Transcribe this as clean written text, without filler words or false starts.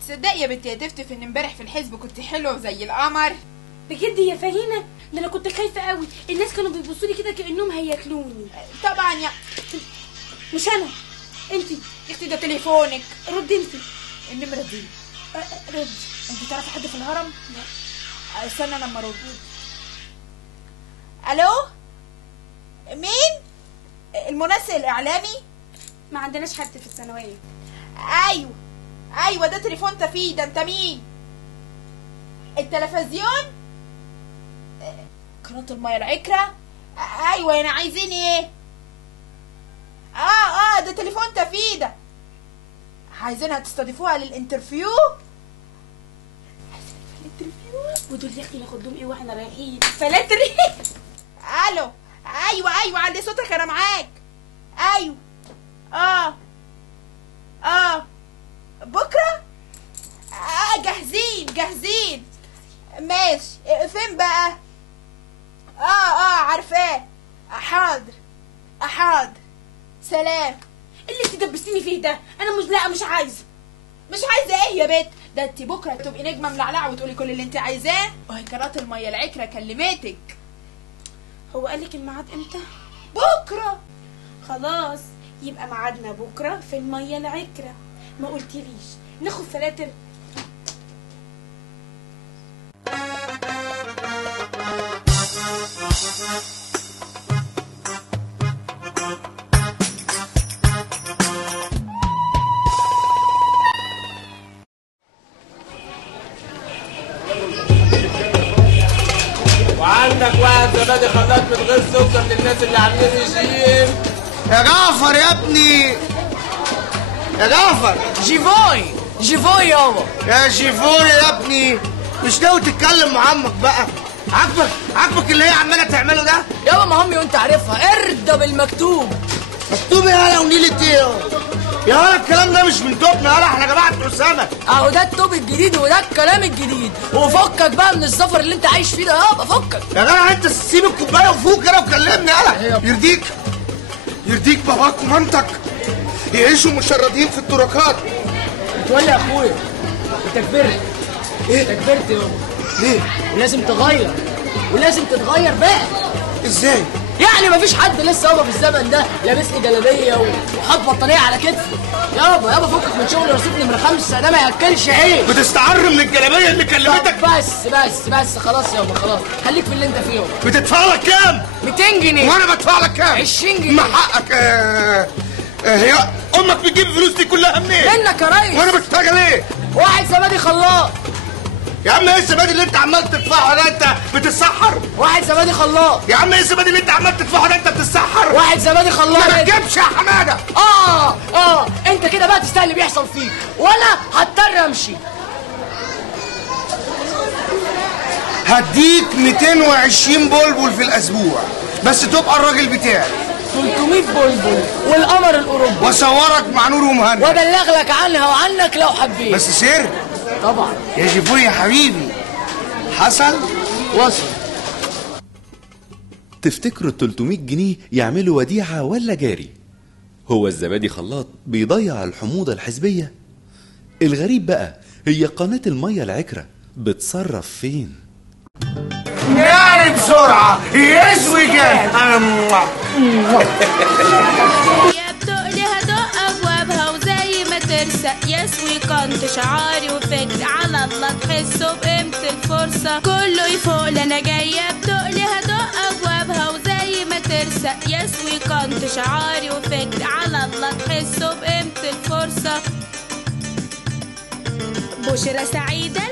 تصدقي يا بنتي يا تفتف ان امبارح في الحزب كنت حلوه زي القمر. بجد يا فهيمه؟ ده انا كنت خايفه قوي، الناس كانوا بيبصوا لي كده كانهم هياكلوني. طبعا يا مش انا، انتي يا اختي ده تليفونك. ردي انتي النمره دي. رد. انت تعرفي حد في الهرم؟ لا. استنى لما ارد. الو مين؟ المنسق الاعلامي؟ ما عندناش حد في الثانويه. ايوه ده تليفون تفيد. ده انت مين؟ التلفزيون؟ قناه الميه العكره؟ ايوه يعني عايزين ايه؟ ده تليفون تفيده. عايزينها تستضيفوها للانترفيو؟ ودول يا اختي ناخد لهم ايه واحنا رايحين؟ فلاتري. الو ايوه عندي صوتك انا معاك. ايوه بكره جاهزين ماشي. فين بقى؟ عارفاه. حاضر سلام. اللي انت دبستيني فيه ده انا مش عايزه. مش عايزه ايه يا بنت؟ ده انت بكره تبقي نجمه ملعلعه وتقولي كل اللي انت عايزاه، وهي قناه الميه العكره كلمتك. هو قالك الميعاد امتى؟ بكره. خلاص يبقى ميعادنا بكره في الميه العكره. ما قلتليش ناخد فلاتر؟ وعندك واحد زبادي خلاط من غير سكر للناس اللي عاملين ريجيم. يا جعفر يا ابني، يا جعفر. جيفوي يابا. يا جيفوي يا ابني، مش ناوي تتكلم مع عمك بقى؟ عاجبك اللي هي عماله تعمله ده؟ يابا ما همي وانت عارفها، ارضى بالمكتوب. مكتوب ايه يالا ونيلة ايه يا ولا؟ الكلام ده مش من توبنا يالا، احنا جماعه بتوع سمك. اهو ده التوب الجديد وده الكلام الجديد، وفكك بقى من السفر اللي انت عايش فيه ده يابا، فكك يا جدع انت سيب الكوبايه وفوق كده وكلمني يالا. يرضيك باباك ومامتك يعيشوا مشردين في التركات. تولي يا اخويا، انت كبرت. ايه؟ انت كبرت يابا. ليه؟ ولازم تغير، ولازم تتغير بقى. ازاي؟ يعني مفيش حد لسه يابا في الزمن ده لابس لي جلابيه وحاط بطانيه على كتفه. يابا فكك من شغل رصيد نمره 5 ده، ما ياكلش عيش. بتستعر من الجلابيه اللي كلمتك؟ بس خلاص يابا، خلاص خليك في اللي انت فيه يابا. بتدفع لك كام؟ 200 جنيه. وانا بدفع لك كام؟ 20 جنيه. ما حقك. هي امك بتجيب الفلوس دي كلها منين؟ منك يا ريس. وانا بشتغل ايه؟ واحد زبادي خلاط. يا عم ايه الزبادي اللي انت عمال تدفعه ده؟ انت بتتسحر؟ واحد زبادي خلاط. يا عم ايه الزبادي اللي انت عمال تدفعه ده؟ انت بتتسحر؟ واحد زبادي خلاط. ما تجيبش يا حماده. انت كده بقى تستاهل اللي بيحصل فيك، وانا هضطر امشي. هديك 220 بلبل في الاسبوع، بس تبقى الراجل بتاعي. 300 بلبل والقمر الاوروبي، واصورك مع نور ومهند، وابلغ لك عنها وعنك لو حبيت. بس سر طبعا يا جيفوري يا حبيبي. حصل وصل. تفتكروا ال 300 جنيه يعملوا وديعة ولا جاري؟ هو الزبادي خلاط بيضيع الحموضة الحزبية؟ الغريب بقى هي قناة المية العكرة بتصرف فين؟ يعني بسرعة يسوي كان. يا بتقلي هدق ابوابها وزي ما ترسق يسوي كنت شعاري وفكري على الله تحسوا بقيمة الفرصة كله يفوق لنا جاية بتقلي هدق ابوابها وزي ما ترسق يسوي كنت شعاري وفكري على الله تحسوا بقيمة الفرصة. بشرى سعيدة